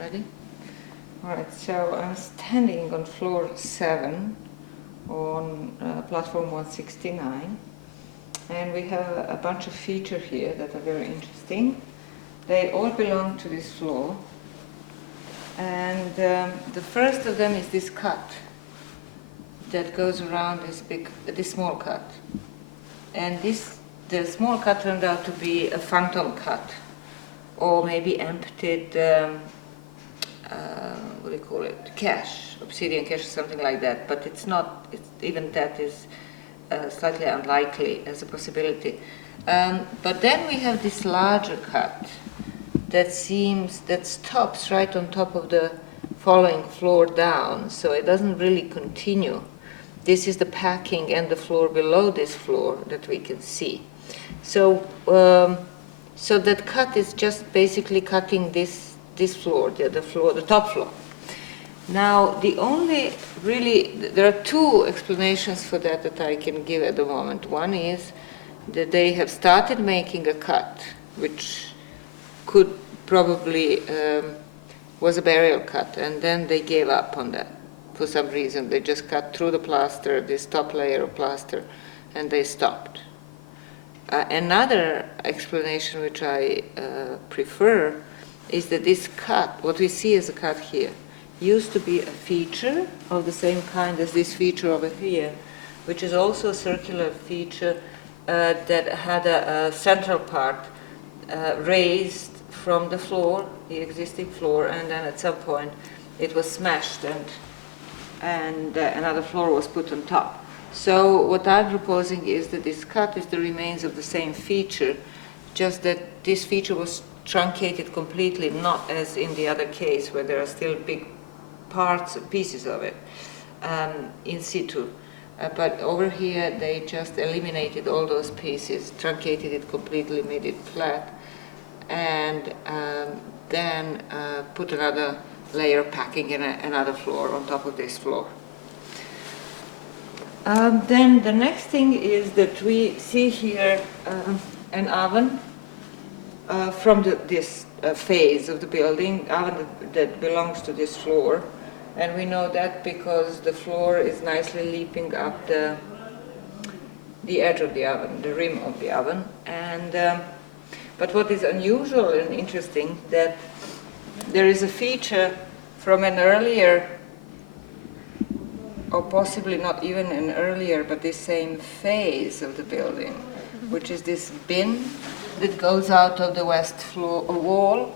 Ready? All right, so I'm standing on floor 7 on platform 169, and we have a bunch of features here that are very interesting. They all belong to this floor, and the first of them is this cut that goes around this small cut, and the small cut turned out to be a phantom cut, or maybe emptied. What do you call it? Cache, obsidian cache, something like that. But it's not. Even that is slightly unlikely as a possibility. But then we have this larger cut that stops right on top of the following floor down, so it doesn't really continue. This is the packing and the floor below this floor that we can see. So, so that cut is just basically cutting this floor, the top floor. Now, there are two explanations for that I can give at the moment. One is that they have started making a cut, which could probably was a burial cut, and then they gave up on that for some reason. They just cut through the plaster, this top layer of plaster, and they stopped. Another explanation, which I prefer, is that this cut, what we see as a cut here, used to be a feature of the same kind as this feature over here, which is also a circular feature that had a central part raised from the floor, the existing floor, and then at some point it was smashed and another floor was put on top. So what I'm proposing is that this cut is the remains of the same feature, just that this feature was truncated completely, not as in the other case where there are still big pieces of it in situ. But over here they just eliminated all those pieces, truncated it completely, made it flat, and then put another layer packing in another floor on top of this floor. Then the next thing is that we see here an oven from this phase of the building, oven that belongs to this floor, and we know that because the floor is nicely leaping up the edge of the oven, the rim of the oven. And but what is unusual and interesting, that there is a feature from an earlier, or possibly not even an earlier, but the same phase of the building, which is this bin that goes out of the west floor wall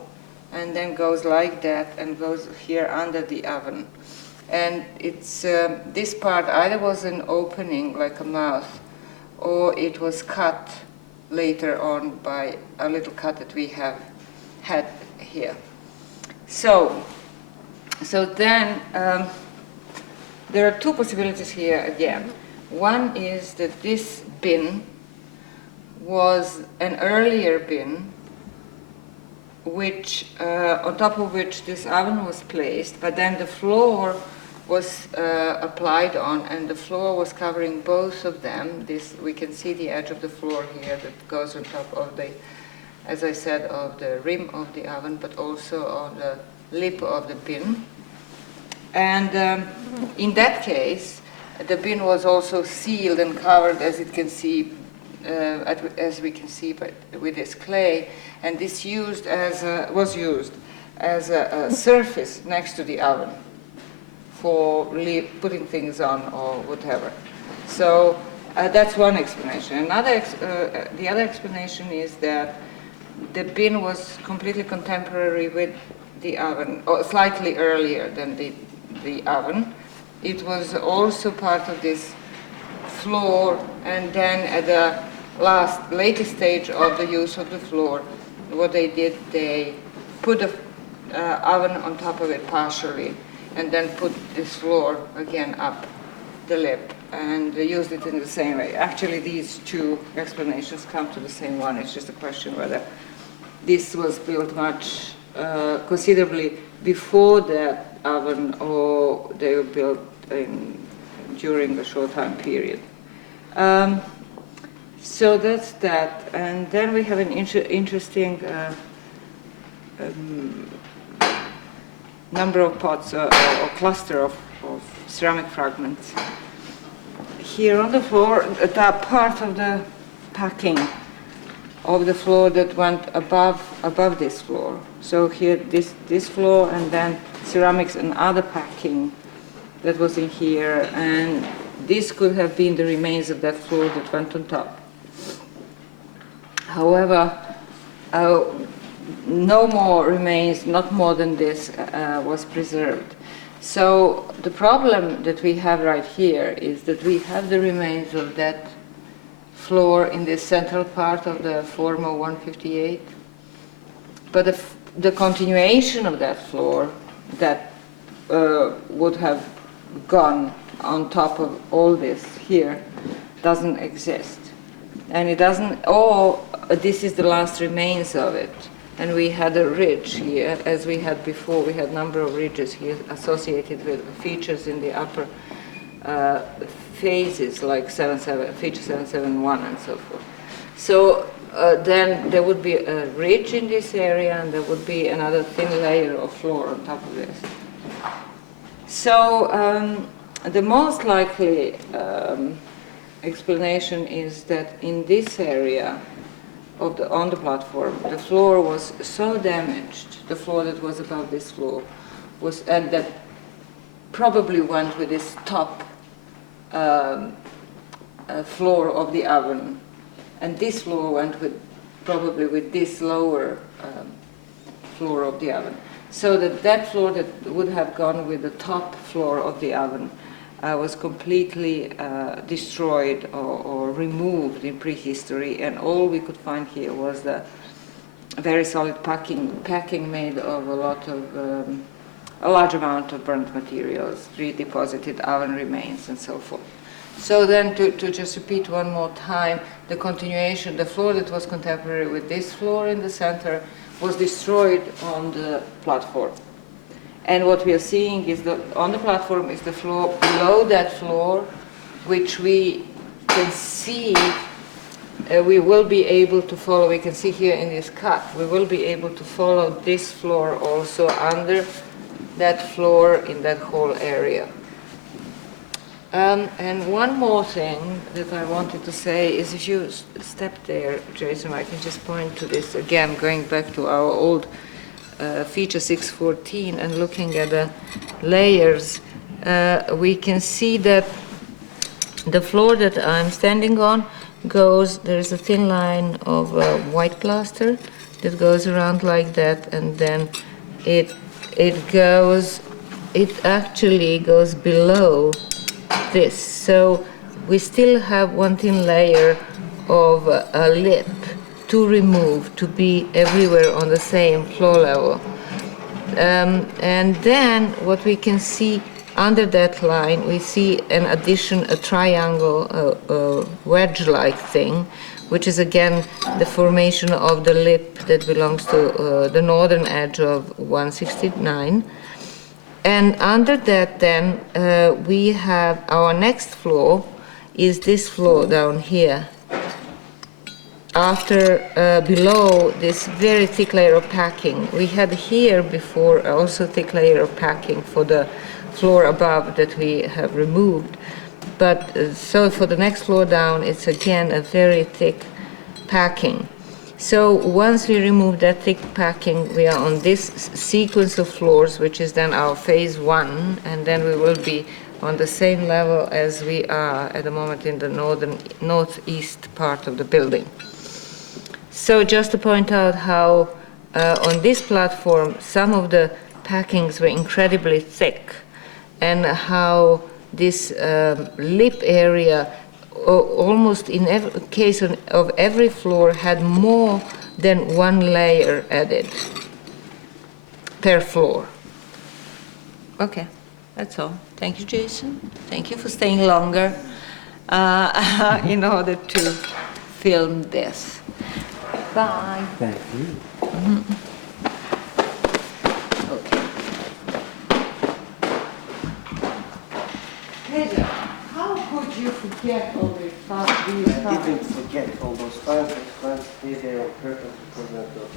and then goes like that and goes here under the oven. And it's this part either was an opening like a mouth, or it was cut later on by a little cut that we have had here. So then there are two possibilities here again. One is that this bin was an earlier bin, which on top of which this oven was placed, but then the floor was applied on, and the floor was covering both of them. We can see the edge of the floor here that goes on top of the, as I said, of the rim of the oven, but also on the lip of the bin. And in that case, the bin was also sealed and covered, as we can see with this clay, and this was used as a surface next to the oven for putting things on or whatever. So that's one explanation. The other explanation is that the bin was completely contemporary with the oven, or slightly earlier than the oven. It was also part of this floor, and then at the latest stage of the use of the floor, what they did, they put the oven on top of it partially, and then put this floor again up the lip, and they used it in the same way. Actually, these two explanations come to the same one. It's just a question whether this was built much considerably before that oven, or they were built during a short time period. So that's that. And then we have an interesting number of pots or cluster of ceramic fragments. Here on the floor, that part of the packing of the floor that went above this floor. So here, this floor, and then ceramics and other packing that was in here, and this could have been the remains of that floor that went on top. However, no more remains, not more than this, was preserved. So the problem that we have right here is that we have the remains of that floor in the central part of the former 158, but the continuation of that floor that would have gone on top of all this here doesn't exist. And it doesn't, this is the last remains of it. And we had a ridge here, as we had before. We had a number of ridges here associated with features in the upper phases, like feature 771 and so forth. So then there would be a ridge in this area, and there would be another thin layer of floor on top of this. So the most likely explanation is that in this area on the platform, the floor was so damaged, the floor that was above this floor, and that probably went with this top floor of the oven, and this floor went probably with this lower floor of the oven. So that floor that would have gone with the top floor of the oven was completely destroyed or removed in prehistory, and all we could find here was the very solid packing made of a large amount of burnt materials, redeposited oven remains, and so forth. So then, to just repeat one more time, the continuation, the floor that was contemporary with this floor in the center was destroyed on the platform. And what we are seeing is on the platform is the floor below that floor, which we can see, we will be able to follow, we can see here in this cut, we will be able to follow this floor also under that floor in that whole area. And one more thing that I wanted to say is, if you step there, Jason, I can just point to this again, going back to our old feature 614 and looking at the layers, we can see that the floor that I'm standing on there's a thin line of white plaster that goes around like that, and then it actually goes below this. So we still have one thin layer of a lip to remove, to be everywhere on the same floor level. And then what we can see under that line, we see an addition, a triangle, a wedge-like thing, which is again the formation of the lip that belongs to the northern edge of 169. And under that then, we have our next floor is this floor down here. After, below this very thick layer of packing, we had here before also thick layer of packing for the floor above that we have removed. But so for the next floor down, it's again a very thick packing. So once we remove that thick packing, we are on this sequence of floors, which is then our phase one, and then we will be on the same level as we are at the moment in the northeast part of the building. So just to point out how on this platform some of the packings were incredibly thick, and how this lip area almost in every case of every floor had more than one layer added per floor. Okay, that's all. Thank you, Jason. Thank you for staying longer in order to film this. Bye. Thank you. Mm-hmm. Okay. Pedro, how could you forget all these files? I didn't forget all those files. Those files stay there on purpose because I thought